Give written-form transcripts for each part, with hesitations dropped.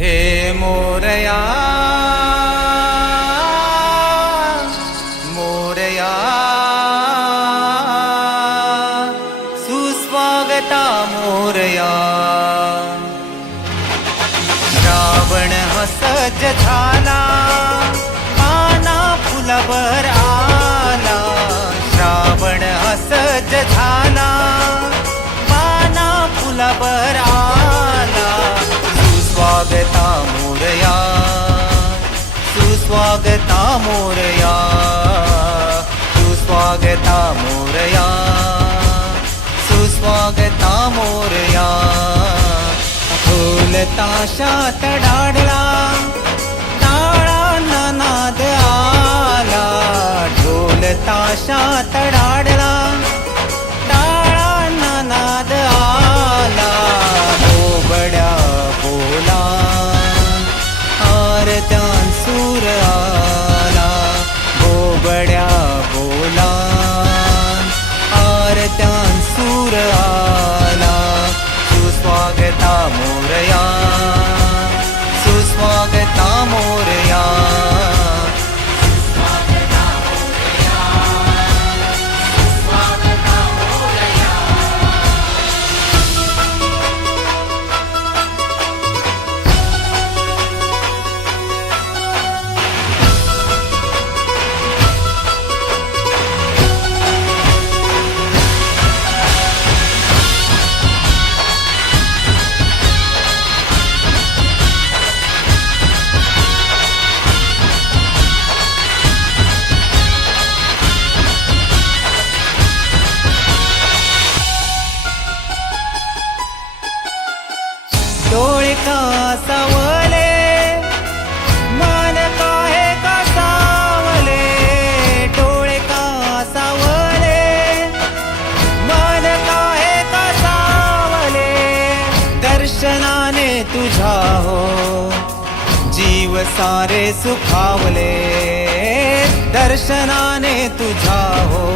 हे मोरया मोरया सुस्वागता मोरया। श्रावण हा सज्ज झाला, पाना फुलावर आला। श्रावण हा सज्ज झाला, पाना फुलावर आला। सुस्वागता मोरया, सुस्वागता मोरया, सुस्वागता मोरया, सुस्वागता मोरया। ढोल ताशात डाढला, टाळांना नाद आला। ढोल ताशात डाढला, टाळांना नाद आला। बोबड्या बोला, आरत्यां सूर आला। बोबड्या बोला, आरत्यां सूर आला। सुस्वागता मोरया, सुस्वागता मोरया, सुस्वागता मोरया, सुस्वागता मोरया। डोळे का सावले, मन काहे का सावले। डोळे का सावले, मन काहे का सावले। दर्शनाने तुझा हो, जीव सारे सुखावले। दर्शनाने तुझा हो,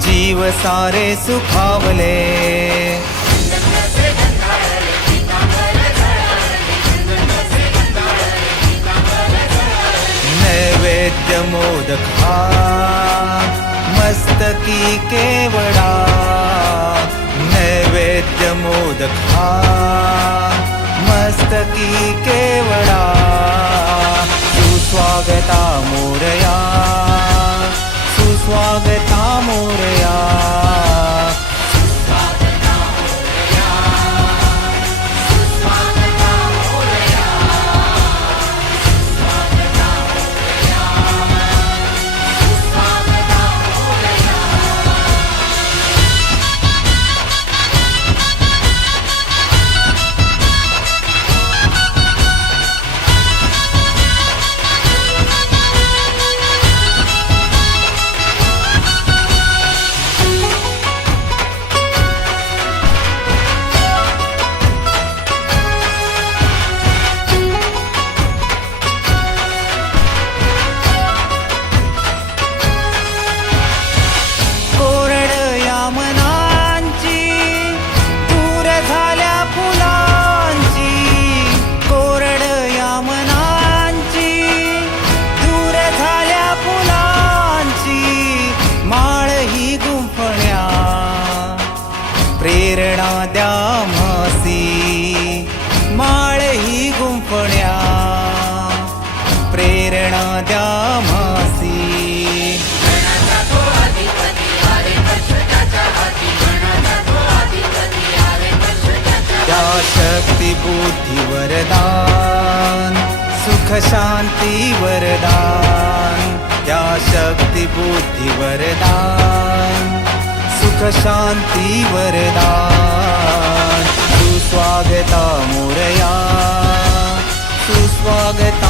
जीव सारे सुखावले। नैवेद्य मोदक हा, मस्तकी केवडा। नैवेद्य मोदक हा, मस्तकी केवडा। सुस्वागता मोरया, सुस्वागता मोरया, सुस्वागता मोरया, सुस्वागता मोरया, सुस्वागता मोरया, सुस्वागता मोरया। प्रेरणा द्या म्हासी, माळ ही गुंफण्या। प्रेरणा द्या म्हासी। त्या शक्ती बुद्धी वरदान, सुख शांती वरदान। त्या शक्ती बुद्धी वरदान, सुख शांती वरदान। सुस्वागता मोरया, सुस्वागता